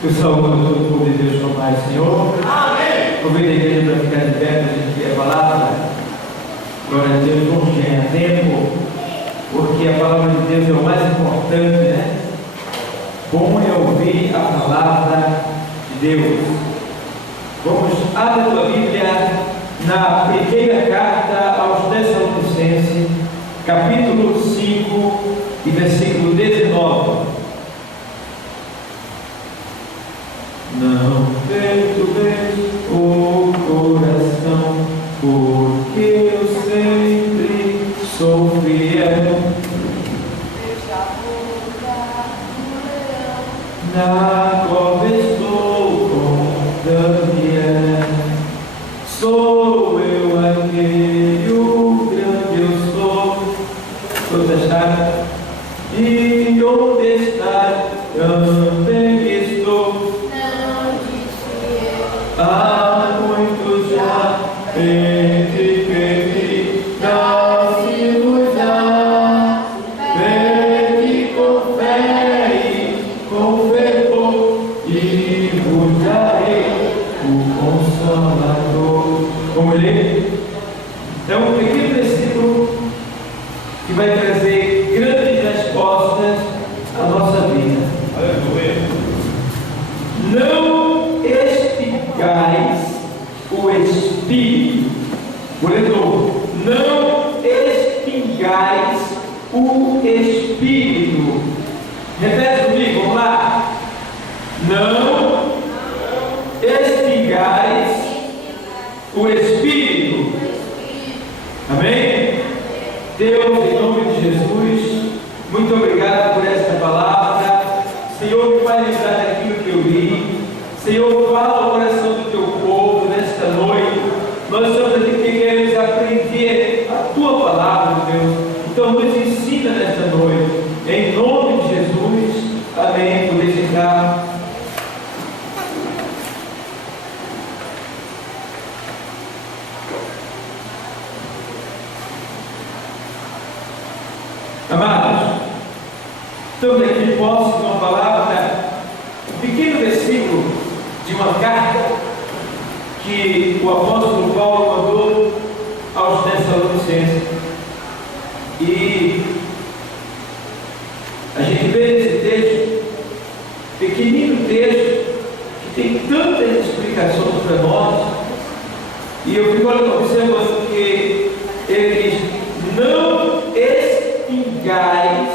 Que o saúde todo o povo de Deus com mais, Senhor. Amém. Convido a igreja para ficar de pé para a gente ter a palavra. Glória a Deus, não tenha tempo, porque a palavra de Deus é o mais importante, né? Bom é ouvir a palavra de Deus. Vamos abrir a tua Bíblia na primeira carta aos Tessalonicenses, capítulo 5 e versículo 19. Não perturbes o coração, porque eu sempre sou fiel. Na cova estou com Daniel. Sou eu aquele, o grande eu sou. Toda chave. E onde está? Também estou. Há muito já perdi na cirurgia, perdi com fé e com fervor, e vos darei o Consolador. Vamos ler? É um pequeno versículo que vai trazer grandes respostas à nossa vida. Aleluia. Não espigais o Espírito. Vou ler de novo. Não espigais o Espírito. Repete comigo, vamos lá. Não espigais o Espírito. Amém? Deus, em nome de Jesus, muito obrigado por esta palavra. Senhor, me faz lembrar daquilo que eu li. Senhor, fala ao coração do teu povo nesta noite. Nós estamos aqui porque queremos aprender a tua palavra, Deus. Então, nos ensina nesta noite. Em nome de Jesus. Amém. Poder chegar. Amados, estamos aqui posse de uma palavra, um pequeno versículo de uma carta que o apóstolo Paulo mandou aos Tessalonicenses. E a gente vê nesse texto, pequenino texto, que tem tantas explicações para nós. E eu fico observando que ele diz: não espingais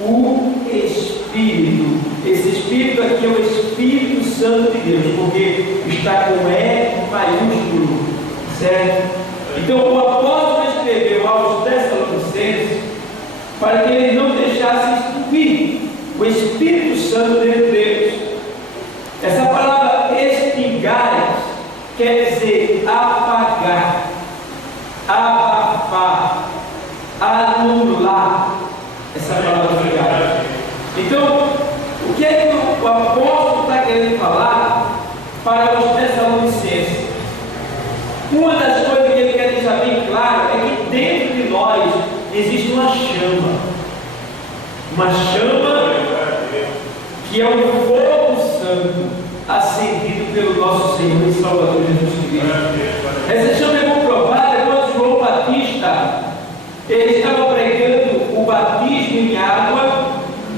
o Espírito. Esse Espírito aqui é o Espírito Santo de Deus, porque está com E maiúsculo, certo? Então o apóstolo escreveu aos Tessalonicenses para que eles não deixassem extinguir o Espírito Santo dentro deles. Essa palavra espingar quer dizer apagar, abafar, anular. Essa palavra espingar. Então, o que é que o apóstolo está querendo falar para os Tessalonicenses? Uma das coisas que ele quer deixar bem claro é que dentro de nós existe uma chama que é um fogo santo acendido pelo nosso Senhor e Salvador Jesus Cristo. Essa chama é comprovada quando João Batista ele estava pregando o batismo em água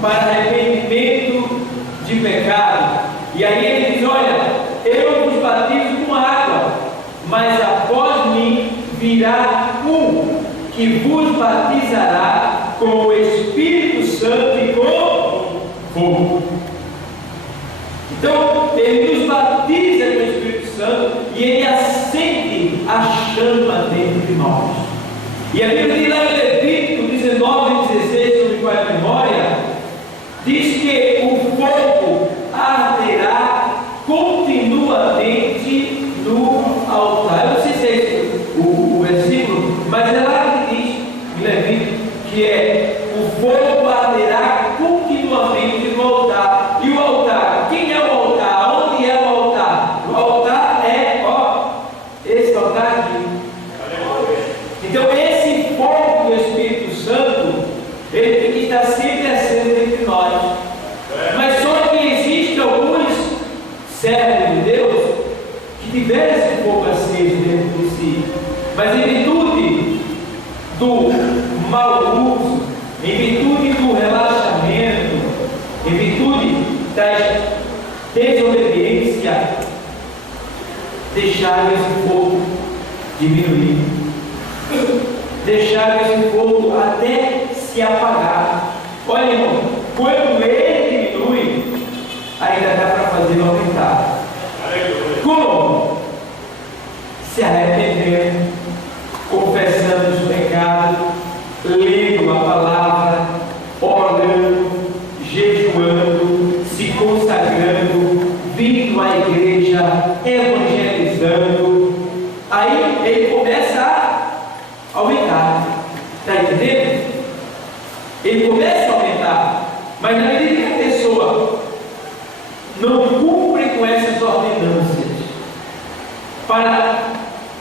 para arrependimento de pecado. E aí ele diz: olha, eu vos batizo com água, mas após mim virá um que vos batizará com o Espírito Santo e com fogo. Então ele nos batiza com o Espírito Santo e ele acende a chama dentro de nós. E a Bíblia diz lá em Levítico 19 e 16, sobre qual é a memória, diz que o fogo arderá continuamente no altar. Eu não sei se é esse o versículo, mas é lá que diz em Levítico que é o fogo arderá continuamente no altar. E o altar, quem é o altar? Onde é o altar? O altar é, esse altar aqui. Então esse fogo do mau uso, em virtude do relaxamento, em virtude da desobediência, deixaram esse fogo diminuir, deixaram esse fogo até se apagar. Olha, irmão, quando ele diminui, ainda dá para fazer aumentar. Como? Se arrependendo, confessando os pecados, lendo a palavra, orando, jejuando, se consagrando, vindo à igreja, evangelizando. Aí ele começa a aumentar. Está entendendo? Ele começa a aumentar. Mas na medida que a pessoa não cumpre com essas ordenâncias para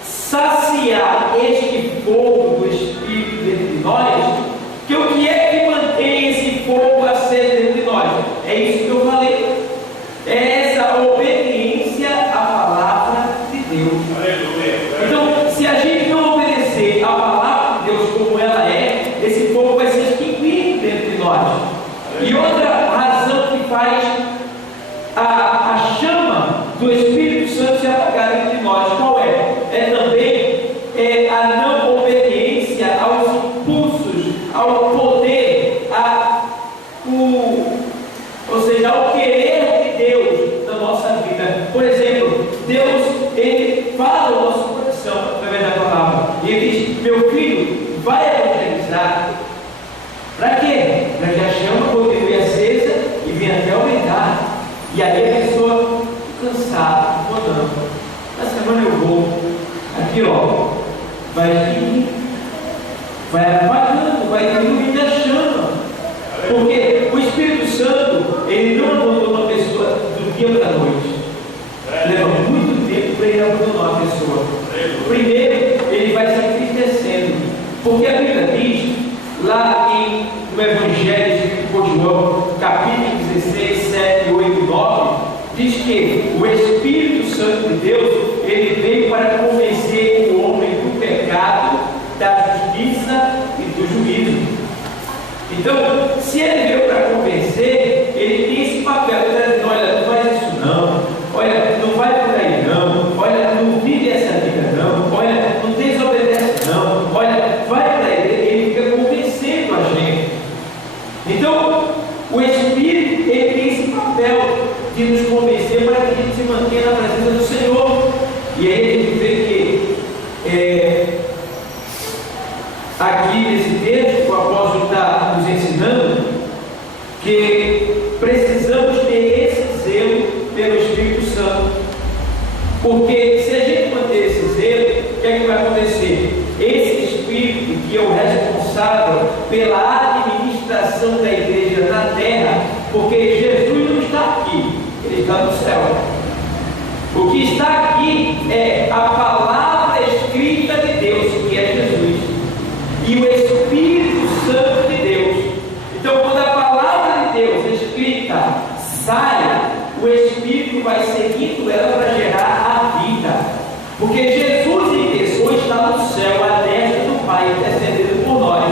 saciar este fogo do Espírito dentro de nós, que o que é que mantém esse fogo aceso dentro de nós? É isso que eu falei. É essa obediência à palavra de Deus. Então, se a gente não obedecer à palavra de Deus como ela é, esse fogo vai se extinguir dentro de nós. E outra razão que faz a chama do Espírito Santo se apagar dentro de nós, qual é? É também a não obediência aos impulsos, ao poder, ou seja, ao querer de Deus na nossa vida. Por exemplo, Deus, Ele fala o nosso coração através da palavra, e Ele diz: meu filho, vai evangelizar. Para quê? Para que a chama continue acesa e venha até aumentar. E aí a pessoa fica cansada, rodando. Na semana eu vou, aqui ó, vai apagando, vai diminuindo a chama. Porque o Espírito Santo, ele não abandonou uma pessoa do dia para a noite. Leva muito tempo para ele abandonar uma pessoa. Primeiro, ele vai se entristecendo. Porque a Bíblia diz, lá no Evangelho escrito por João, capítulo 16, 7, 8 e 9, diz que o Espírito Santo de Deus, ele veio para convencer o homem do pecado, da justiça e do juízo. Então, se ele veio para convencer, ele tem esse papel de dizer: olha, não faz isso não, olha, não vai por aí não, olha, não vive essa vida não, olha, não desobedece não, olha, vai para ele fica convencendo a gente. Então, o Espírito, ele tem esse papel de nos convencer para que a gente se mantenha na presença do Senhor. E aí a gente vê que aqui nesse texto o apóstolo está nos ensinando que precisamos ter esse zelo pelo Espírito Santo, porque se a gente manter esse zelo, o que é que vai acontecer? Esse Espírito, que é o responsável pela administração da igreja na terra, porque Jesus não está aqui, ele está no céu. O que está aqui é a palavra escrita de Deus, que é Jesus, e o Espírito Santo de Deus. Então, quando a palavra de Deus escrita sai, o Espírito vai seguindo ela para gerar a vida, porque Jesus em pessoa está no céu, à destra do Pai, intercedendo por nós.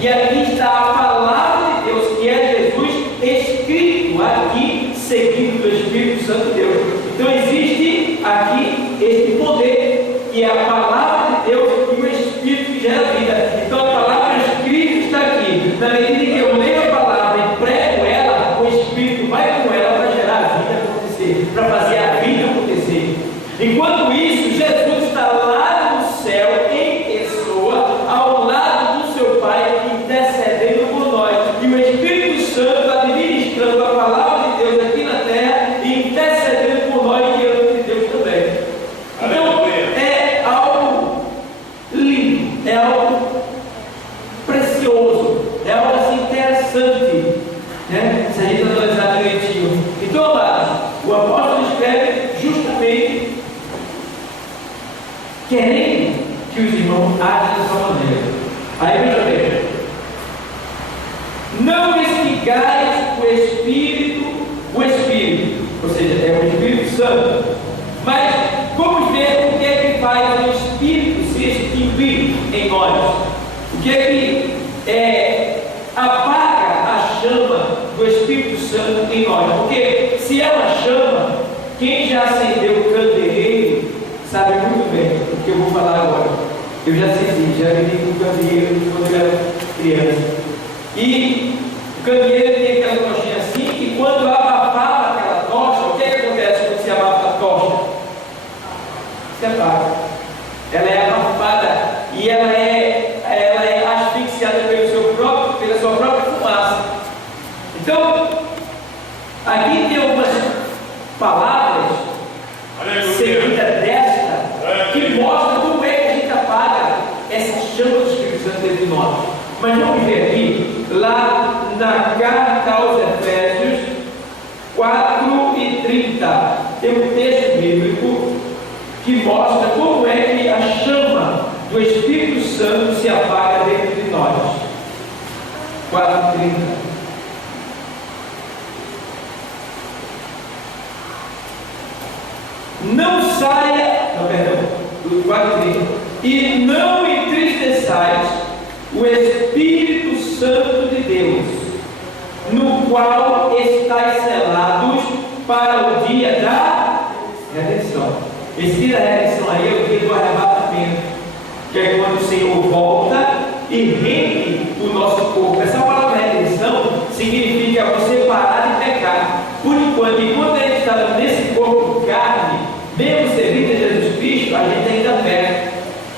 E aqui está a palavra de Deus, que é Jesus escrito aqui, seguido do Espírito Santo de Deus. Então existe aqui este poder, que é a palavra de Deus e o Espírito que gera vida. Então a palavra escrita está aqui. Na medida que eu leio a palavra e prego ela, o Espírito vai com ela para gerar a vida acontecer, para fazer a vida acontecer. Enquanto isso, Jesus está lá no céu, em pessoa, ao lado do seu Pai, intercedendo por nós. E o Espírito Santo administrando a palavra de Deus aqui na terra e intercedendo por nós diante de Deus também. Então, é algo lindo, é algo precioso, é algo assim interessante, né? Se a gente analisar direitinho. Então, amados, o apóstolo escreve justamente querendo que os irmãos agem dessa maneira. Aí veja bem: não extingais o Espírito, ou seja, é o Espírito Santo. Mas vamos ver o que é que faz o Espírito se extinguir em nós. O apaga a chama do Espírito Santo em nós. Porque se é uma chama, quem já acendeu o candeeiro sabe muito bem o que eu vou falar agora. Eu já acendi, já vivi com o candeeiro quando eu era criança. E o candeeiro tem aquela tochinha assim, e quando abafava aquela tocha, o que acontece quando se abafa a tocha? Se apaga. Ela é abafada e ela é asfixiada pela sua própria fumaça. Então, aqui tem algumas palavras seguidas desta que mostram como é que a gente apaga essa chama do Espírito Santo dentro de nós. Mas vamos ver aqui, lá na carta aos Efésios 4:30, tem um texto bíblico que mostra como é que a chama do Espírito Santo se apaga dentro de nós. 4:30. Perdão, 4:30. E não entristeçais o Espírito Santo de Deus, no qual estáis selados para o dia da redenção. Esse dia da redenção aí é o dia do arrebatamento, que é quando o Senhor volta e rende o nosso corpo. Essa palavra redenção significa você parar de pecar. Por enquanto, enquanto a gente está nesse corpo de carne, mesmo servindo a Jesus Cristo, a gente ainda peca.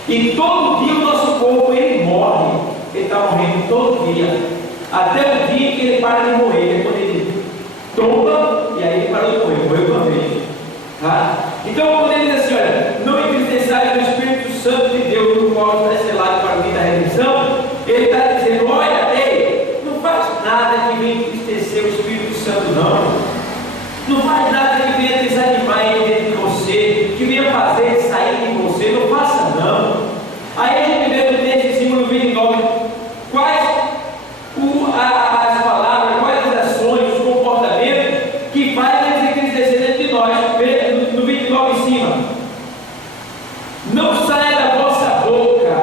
E todo dia o nosso corpo ele morre. Ele está morrendo todo dia. Até o dia que ele para de morrer. É quando ele tomba e aí ele parou de morrer. Morreu uma vez. Tá? Então, quando ele diz assim, olha, não entristeçais o Espírito Santo de Deus, no qual está selado para o dia da redenção, ele está dizendo, olha, ei, não faz nada que venha entristecer o Espírito Santo, não. Não faz nada que venha desanimar ele dentro de você, que venha fazer ele sair de você, não faça não. Aí a gente vê no texto em cima do 29, quais as palavras, quais as ações, os comportamentos que fazem eles entristecer dentro de nós. No 29 em cima, não saia da vossa boca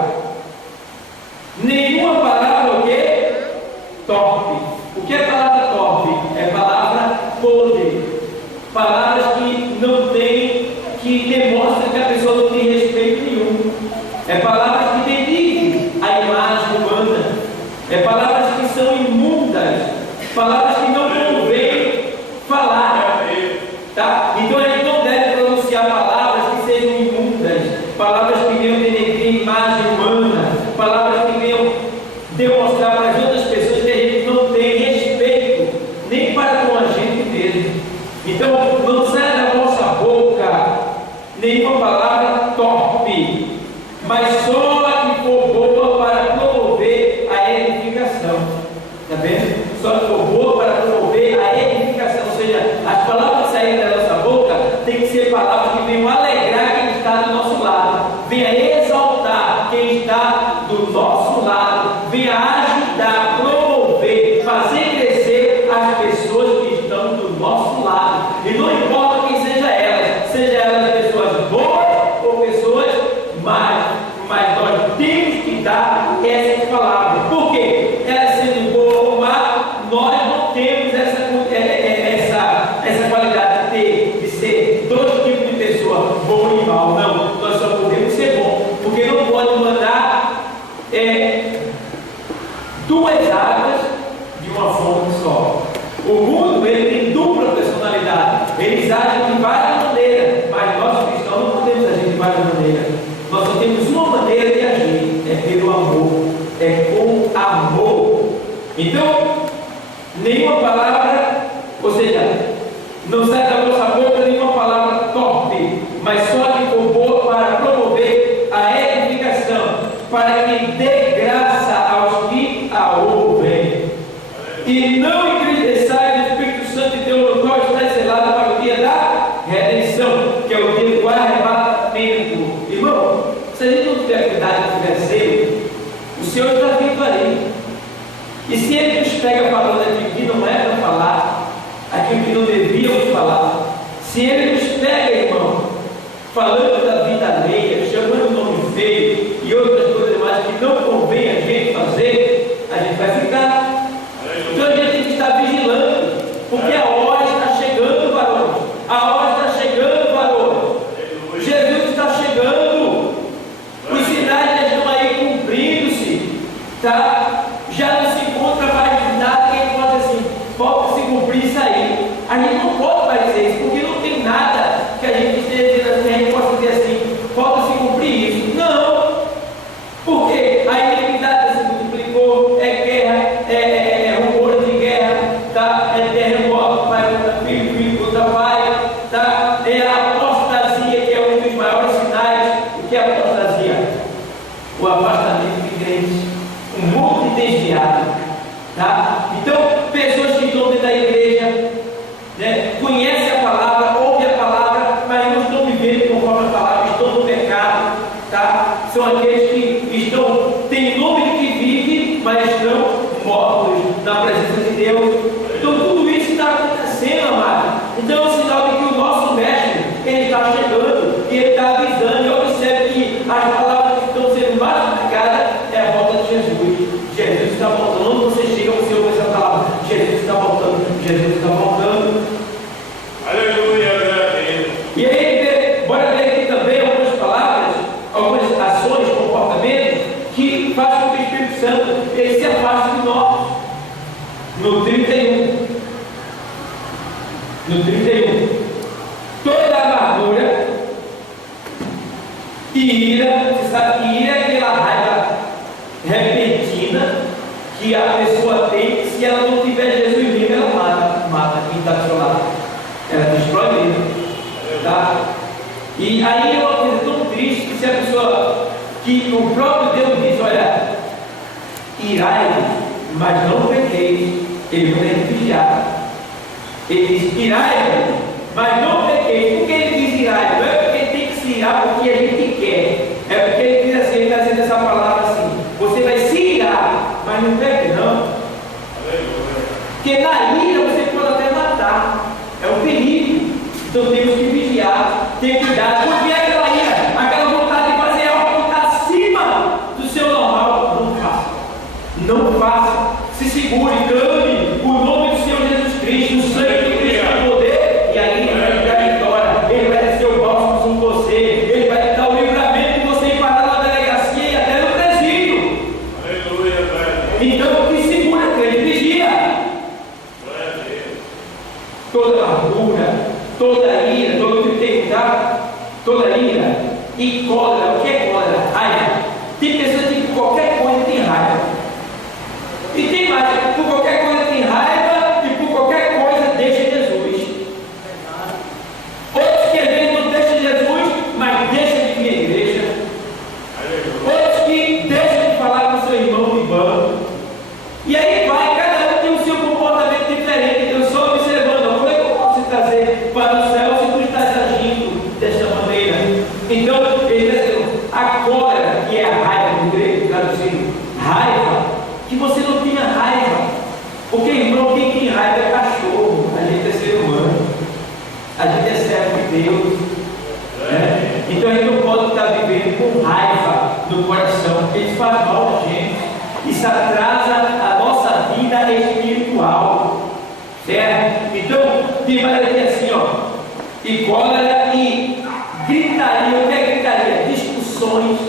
nenhuma palavra o quê? Torpe. O que é palavra torpe? É palavra podre. Palavras que não tem, que demonstram que a pessoa não tem respeito nenhum. É palavras que denigram a imagem humana. É palavras que são imundas. Palavras que não convém falar. Tá? Então a gente não deve pronunciar palavras que sejam imundas. Palavras que venham denegrir a imagem humana. Palavras que venham demonstrar para as outras pessoas que a gente não tem respeito nem para com a gente mesmo. Então, não saia da vossa boca nenhuma palavra torpe, mas só a que for boa para promover a edificação. Está vendo? Só a que for boa para promover a edificação. Ou seja, as palavras que saírem da nossa boca tem que ser palavras que venham alegrar quem está do nosso lado, venha exaltar quem está do nosso lado, venha ajudar, promover, fazer crescer as pessoas que estão do nosso lado. E não importa quem seja elas pessoas boas ou pessoas más, mas nós temos que dar essas palavras. Por quê? Elas sendo boas ou más, nós não temos essa qualidade de ser dois tipos de pessoa, bom e mal. Não, nós só podemos ser bom, porque não pode mandar duas águas de uma fonte só. O mundo ele tem dupla personalidade, eles agem de várias maneiras, mas nós cristãos não podemos agir de várias maneiras. Nós só temos uma maneira de agir, é pelo amor, é com amor. Então, nenhuma palavra, ou seja, não sai da nossa boca nenhuma palavra torpe, mas só que for boa para promover a edificação, para que dê graça aos que a ouvem. E não entristeçais o Espírito Santo de Deus, no qual está selado para o dia da redenção, que é o dia do arrebatamento. Irmão, se a gente não tiver cuidado e tiver cedo, o Senhor está vindo ali. E se Ele nos pega falando aquilo que não é para falar, aquilo que não devíamos falar, se Ele nos pega, irmão, falando da vida alheia, chamando o nome feio e outras coisas mais que não convém a gente falar, tá? Já não se encontra mais nada que pode assim, pode se cumprir isso aí. A gente não pode mais dizer isso, porque não tem nada que a gente esteja dizendo assim, a gente possa dizer assim, pode se cumprir isso. Não, porque a iniquidade se multiplicou, é guerra, é rumor de guerra, tá? É terremoto, pai contra filho, filho contra pai, tá? É a apostasia, que é um dos maiores sinais. O que é apostasia? O afastamento de crentes, um mundo desviado, tá? Então, pessoas que estão dentro da igreja, né, conhecem a palavra, ouvem a palavra, mas não estão vivendo conforme a palavra, estão no pecado, tá? São aqueles que têm nome de que vive, mas estão mortos na presença de Deus. Então tudo isso está acontecendo, amado. Então é um sinal de que o nosso mestre, ele está chegando, e ele está avisando. Eu observo que as palavras que estão sendo mais publicadas é a volta de Jesus. Jesus está voltando. Onde você chega, você ouve essa palavra. Jesus está voltando. Jesus está voltando. Aleluia, aleluia. E aí, bora ver aqui também algumas palavras, algumas ações, comportamentos que fazem com que o Espírito Santo ele se afaste de nós. No 31. No 31. Toda amargura e ira, você sabe que ira é aquela raiva repentina que a pessoa tem, se ela não tiver Jesus vivo, ela mata quem está do seu lado. Ela destrói mesmo. Tá? E aí é uma coisa tão triste que se a pessoa, que o próprio Deus diz, olha, irai-vos, mas não pequeis, ele não tem que vigiar. Ele diz, irai-vos, mas não pequeis. Por que ele diz irai? Não é porque tem que se irar porque a gente quer, é porque ele diz assim, ele está dizendo essa palavra assim, você vai se irar, mas não peque não. Porque na ira você pode até matar, é um perigo. Então temos que vigiar, ter cuidado, porque aquela ira, aquela vontade de fazer algo que está acima do seu normal, não faça. Não faça. Se segure, clame o nome do Senhor Jesus Cristo, o sangue de Cristo tem poder, e aí ele vai te dar vitória, ele vai descer o bálsamo com você, ele vai te dar o livramento de você ir parar na delegacia e até no presídio. Aleluia, então te segura, ele vigia. Toda amargura, toda ira, todo que tem que cuidar, toda ira e cólera. O que é cólera? Raiva. Tem pessoas que por qualquer coisa tem raiva. E tem mais, por qualquer coisa tem raiva e por qualquer coisa deixa Jesus. Outros que às vezes não deixam Jesus, mas deixam de vir à igreja. Outros que deixam de falar com seu irmão no banco. E aí vai, cada um tem o seu comportamento diferente. Eu só observando, não foi como você trazer para o céu se tu estás agindo desta maneira. Então, ele está dizendo, a cólera, que é a raiva do grego, traduzindo, raiva, que você não tenha raiva. Porque, irmão, quem tem raiva é cachorro, a gente é ser humano, a gente é servo de Deus. Né? Então a gente não pode estar vivendo com raiva no coração, porque isso faz mal a gente. Isso atrasa a nossa vida espiritual. Certo? Então, tem mais aqui assim, ó. E cólera e gritaria. O que é gritaria? Discussões.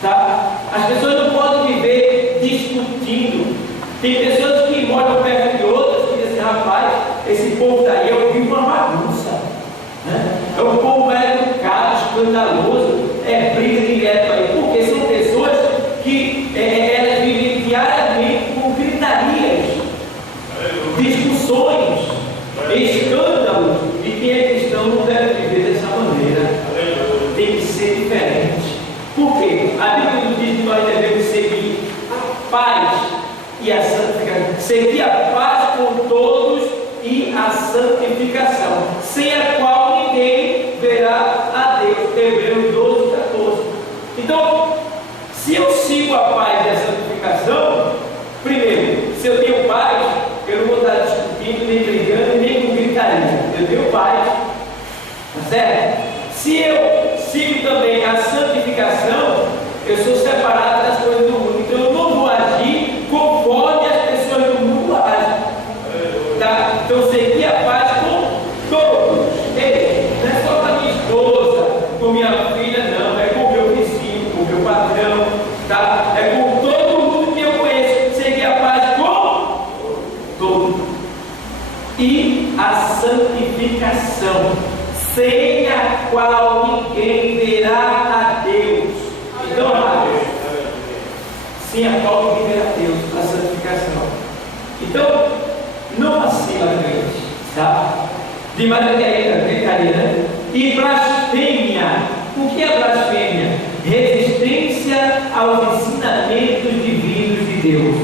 Tá? As pessoas não podem viver discutindo. Tem pessoas que moram perto de outras que dizem assim, rapaz, esse povo daí eu vivo uma bagunça. Né? É um povo mais educado, escandaloso, é briga direto aí, porque são pessoas que elas vivem diariamente com gritarias, discussões, escândalos, e quem é cristão não deve viver dessa maneira. Tem que ser diferente. Por quê? A Bíblia nos diz que nós devemos seguir a paz e a santificação. Seguir a paz com todos e a santificação, sem a qual ninguém verá a Deus. Hebreus 12, 14. Então, se eu sigo a paz e a santificação, primeiro, se eu tenho paz, eu não vou estar discutindo, nem brigando, nem com gritaria. Eu tenho paz. Tá certo? Se eu sigo também a santificação, eu sou separado das coisas do mundo. Então eu não vou agir conforme as pessoas do mundo agem. Tá? Então seguir a paz com todos. Ei, não é só com a minha esposa, com minha filha, não. É com o meu vizinho, com o meu patrão. Tá? É com todo mundo que santificação, sem a qual ninguém verá a Deus. Então, amados, sem a qual ninguém verá a Deus, a santificação. Então, não vacila, crente, tá? De maneira gritaria, né? E blasfêmia. O que é blasfêmia? Resistência aos ensinamentos divinos de Deus,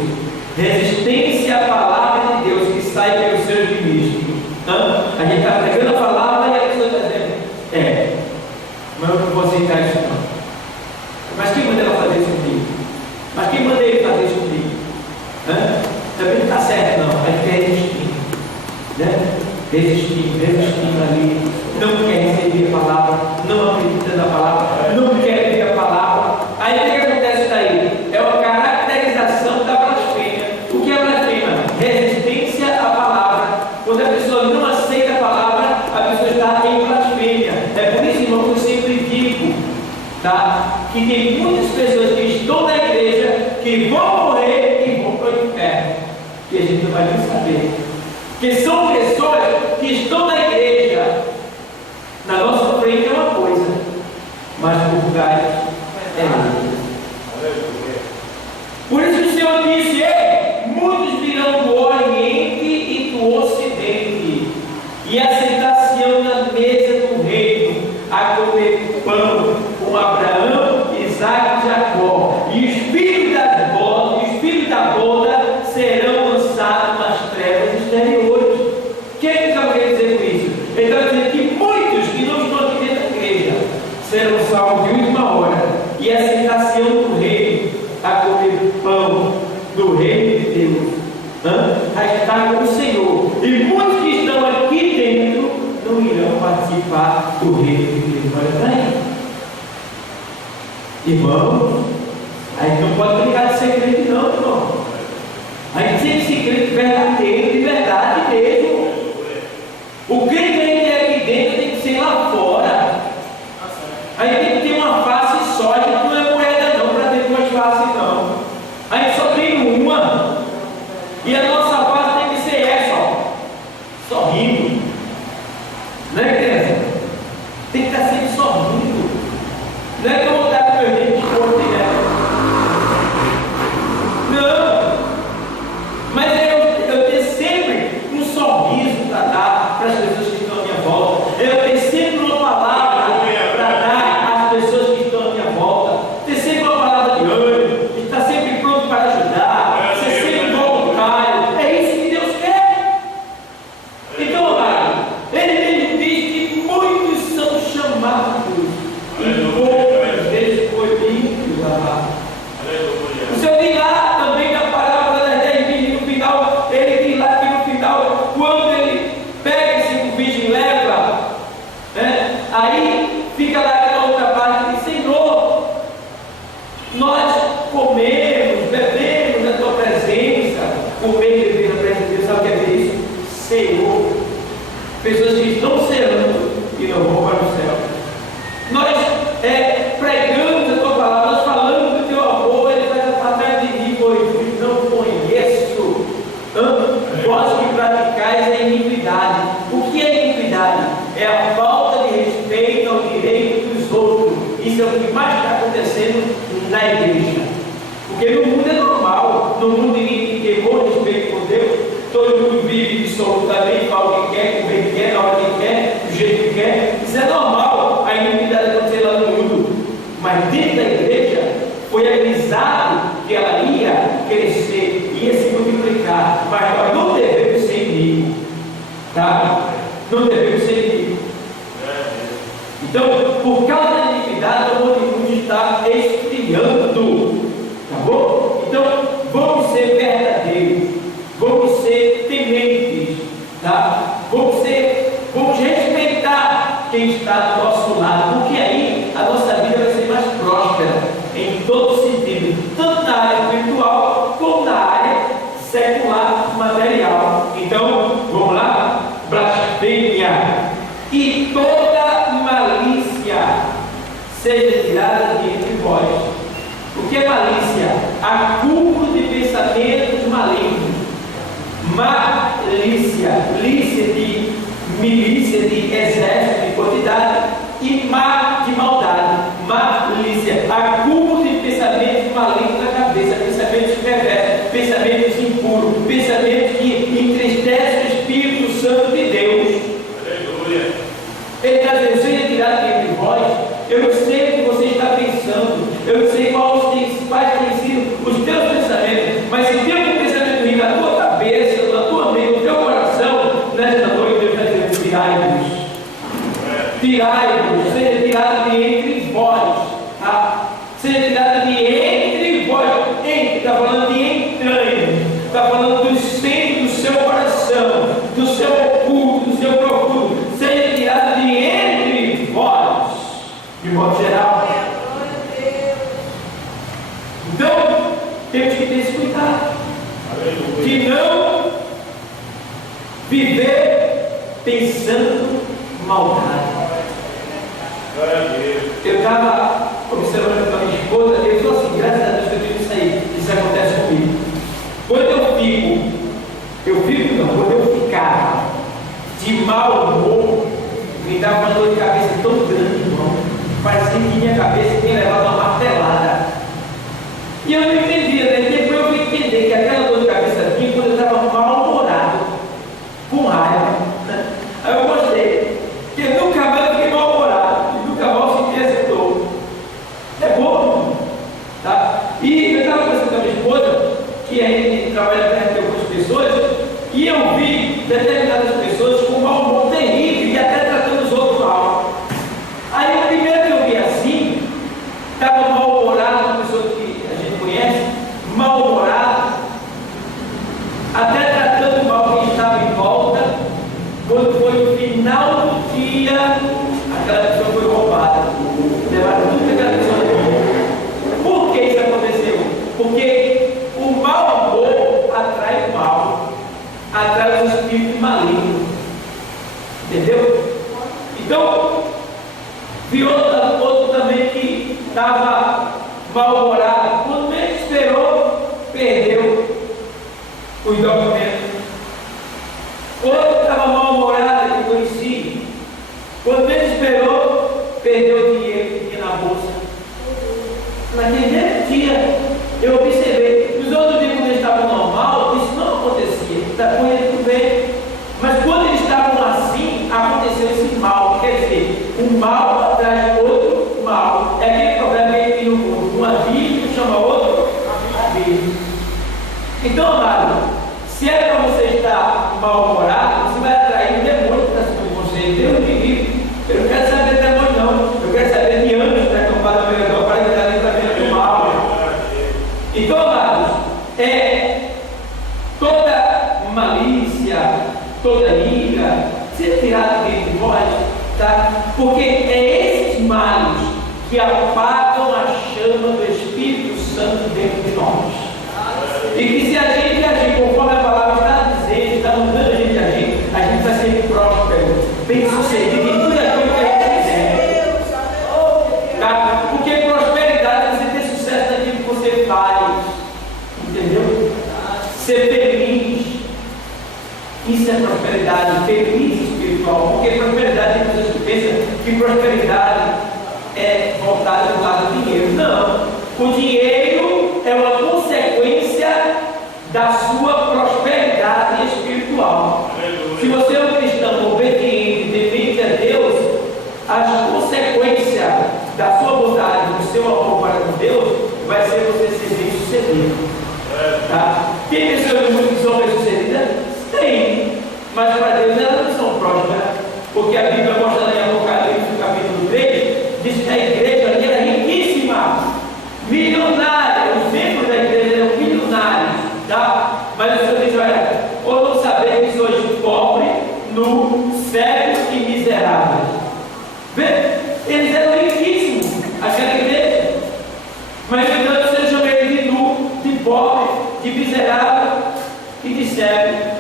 resistência à palavra de Deus que sai pelos seus ministros. A gente está pregando a palavra e a pessoa está dizendo: mas eu não vou aceitar isso não. Mas quem manda ela fazer isso comigo? Mas quem manda ele fazer isso comigo? Também não está certo não. A gente quer resistir, né? Resistindo ali, não quer receber a palavra, não acredita na palavra, não quer ver a palavra. Aí o que acontece daí? É uma caracterização da blasfêmia. O que é blasfêmia? Resistência à palavra. Quando a pessoa não aceita a palavra, a pessoa está em blasfêmia. É por isso, irmão, que eu sempre digo, tá? Que tem muitas pessoas que estão na igreja, que vão morrer e vão para o inferno, que a gente não vai nem saber. Que são pessoas que estão na igreja, na nossa frente é uma coisa, mas por trás é outra. Por isso o Senhor disse: muitos virão do Oriente e do Ocidente, e assentar-se-ão na mesa do reino, a comer pão com Abraão, Isaque e Jacó, e os filhos da boda serão lançados nas trevas exteriores. O que ele está querendo dizer com isso? Ele está dizendo que muitos que não estão aqui dentro da igreja serão salvos de última hora e assentar-se-ão do reino, a comer pão do reino de Deus, a estar com o Senhor. E muitos que estão aqui dentro não irão participar do reino de Deus. Olha para aí, irmãos, a gente não pode brincar de ser crente não, irmão. A gente tem que ser crente verdadeiro, de verdade mesmo. O crente que é aqui dentro tem que ser lá fora. A gente tem que ter uma face só. A gente não é moeda não para ter duas faces não. A gente só tem uma. E a nossa face tem que ser essa, ó. Sorrindo. Não é, criança? Tem que estar sempre sorrindo. Não é que eu vou dar para o meu jeito de corpo, né? Não. Mas eu tenho sempre um sorriso para dar para as pessoas que estão à minha volta. Eu tenho sempre uma palavra para dar às pessoas que estão à minha volta. Ter sempre uma palavra de ânimo, estar sempre pronto para ajudar, ser sempre voluntário. É isso que Deus quer. Então, amado, ele mesmo diz que muitos são chamados e poucos deles foram limpios, amado. O Senhor diz lá também na parábola das 10 virgens no final, ele diz lá que no final, quando ele pega esse 5 virgens e leva, né, aí fica lá aquela outra parte que diz: Senhor, nós comemos, bebemos na tua presença. Comer e beber na presença de Deus, sabe o que é isso? Senhor. Pessoas que estão serando e não vão para o céu. Nós pregamos a tua palavra, nós falamos do teu amor. Ele vai atrás de mim, pois não conheço. Vós que praticais a iniquidade. O que é iniquidade? É a falta de respeito ao direito dos outros. Isso é o que mais está acontecendo na igreja. Porque no mundo é normal. No mundo ninguém queimou respeito por Deus. Todo mundo vive dissolutamente, fala o que quer, como ele quer, na hora que quer, do jeito que quer. Isso é normal. A iniquidade acontecer lá no mundo. Mas dentro da igreja foi avisado que ela ia crescer, ia se multiplicar. Mas nós não devemos ser inimigos, tá? Não devemos ser inimigos. Então, por causa da iniquidade, o amor de mundo está esfriando, tá bom? Então, vamos ser verdadeiros, vamos ser tementes, tá? Vamos respeitar quem está do nosso lado, porque aí a nossa vida vai ser mais próspera em todo sentido, tanto na área espiritual como na área secular, material. Então, vamos lá? Blasfêmia e toda malícia seja tirada de entre vós. O que é malícia? Acúmulo de pensamentos malignos. pensamentos impuros, pensamentos que entristecem o Espírito Santo de Deus. Aleluia. Ele está dizendo: seja tirado entre vós. Eu não sei o que você está pensando, eu não sei quais têm sido os teus pensamentos, mas se tem um pensamento ruim na tua cabeça, na tua mente, no teu coração, nesta noite Deus está dizendo: tirai-vos. Tirai-vos, seja tirado de entre vós, tá? Seja tirado de entre vós. Está falando de entranha, está falando do centro do seu coração, do seu oculto, do seu profundo. Seja tirado de entre vós, de modo geral. Então, temos que ter esse cuidado de não viver pensando maldade. Eu estava observando com a minha esposa, eu falou assim: graças a Deus que eu tive isso aí, isso acontece comigo. Quando quando eu ficar de mau humor, me dá uma dor de cabeça tão grande, irmão, parecia que minha cabeça tinha levado uma martelada. E eu não entendia, né? Depois eu fui entender que aquela dor de cabeça vinha quando eu estava mal-humorado, com raiva, né? Aí eu gostei, porque nunca mais eu fiquei mal-humorado, e nunca mais senti essa dor. É bom, tá? E eu estava conversando com a minha esposa, que a gente trabalha perto de algumas pessoas, e eu vi determinadas pessoas com mau humor terrível e até tratando os outros mal. Aí o primeiro que eu vi assim, estava mal-humorado, uma pessoa que a gente conhece, mal-humorado, até tratando mal quem estava em volta. Quando foi no final do dia, aquela pessoa foi roubada. Levaram tudo que aquela pessoa levou. Por que isso aconteceu? Porque o mau humor atrai o mal, atrai os espíritos malignos. Entendeu? Então, vi outro também que estava mal-humorado. Quando ele esperou, perdeu os documentos. Outro estava mal-humorado, que conheci. Quando ele esperou, perdeu o dinheiro que tinha na bolsa. Mas naquele dia, eu observei. Nos outros dias, quando eles estavam normal, isso não acontecia. Da coisa tudo bem. Mas quando eles estavam assim, aconteceu esse mal. Quer dizer, um mal atrás de outro mal. É aquele problema que tem no mundo. Um abismo chama outro abismo. Então, amado, se é para você estar mal-humorado, você vai atrair um demônio que está acima de você. Deus me livre. Eu não quero saber de demônio, não. Eu quero saber de anjos para acampar ao meu redor para evitar a livramento do mal. Então, amados, toda malícia, toda ira, ser tirado de vós, tá? Porque é esses males que apagam a chama do Espírito Santo dentro de nós. E que se a gente agir conforme a palavra está dizendo, está mandando a gente agir, a gente vai ser próspero, bem sucedido em tudo aquilo que a gente quiser. Tá? Porque prosperidade é você ter sucesso naquilo que você faz. Entendeu? Ser feliz. Isso é prosperidade, feliz espiritual. Porque prosperidade, tem pessoas que pensam que prosperidade é voltada para o lado do dinheiro. Não. O dinheiro é uma consequência da sua prosperidade espiritual. Aleluia. Se você é um cristão obediente, temente a Deus, as consequências da sua bondade, do seu amor para com Deus, vai ser você ser bem sucedido. Tá? Tem pessoas que são bem sucedidas? Tem, mas para Deus elas não são prósperas, porque a Bíblia mostra lá em Apocalipse, no capítulo 3, diz que a igreja ali era riquíssima, milionária, os membros da igreja eram milionários, tá? Mas o Senhor diz: olha, ou não saber que sois pobres, nu, cegos e miseráveis. Vê? Eles eram riquíssimos, aquela igreja, mas então o Senhor chama eles de nu, de pobre, de miserável e de cego.